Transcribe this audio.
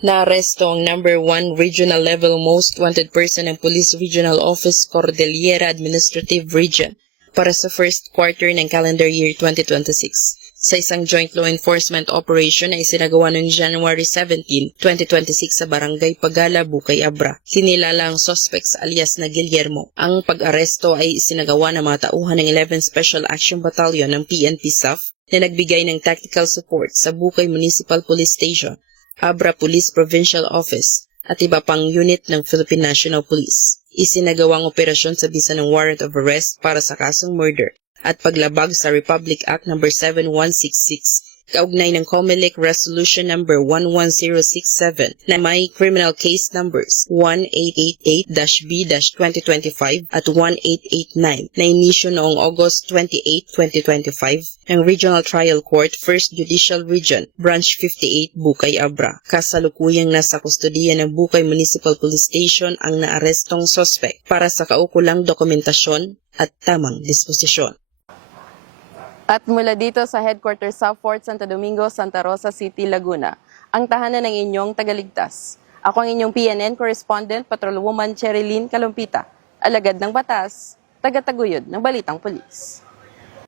Naaresto ang number 1 regional level most wanted person ng Police Regional Office Cordillera Administrative Region para sa first quarter ng calendar year 2026. Sa isang joint law enforcement operation na isinagawa noong January 17, 2026 sa Barangay Pagala, Bukay, Abra. Kinilala ang suspects alias na Guillermo. Ang pag-aresto ay isinagawa ng mga tauhan ng 11 Special Action Battalion ng PNP SAF na nagbigay ng tactical support sa Bukay Municipal Police Station, Abra Police Provincial Office at iba pang unit ng Philippine National Police. Isinagawang operasyon sa bisa ng warrant of arrest para sa kasong murder at paglabag sa Republic Act No. 7166 kaugnay ng COMELEC Resolution No. 11067 na may criminal case numbers 1888-B-2025 at 1889 na inisyu noong August 28, 2025 ng Regional Trial Court, 1st Judicial Region, Branch 58, Bukay, Abra. Kasalukuyang nasa kustodiya ng Bukay Municipal Police Station ang naarestong suspect para sa kaukulang dokumentasyon at tamang disposisyon. At mula dito sa headquarters sa Fort Santo Domingo, Santa Rosa City, Laguna, ang tahanan ng inyong tagaligtas. Ako ang inyong PNN correspondent, Patrolwoman Cherilyn Kalumpita, alagad ng batas, tagataguyod ng Balitang Pulis.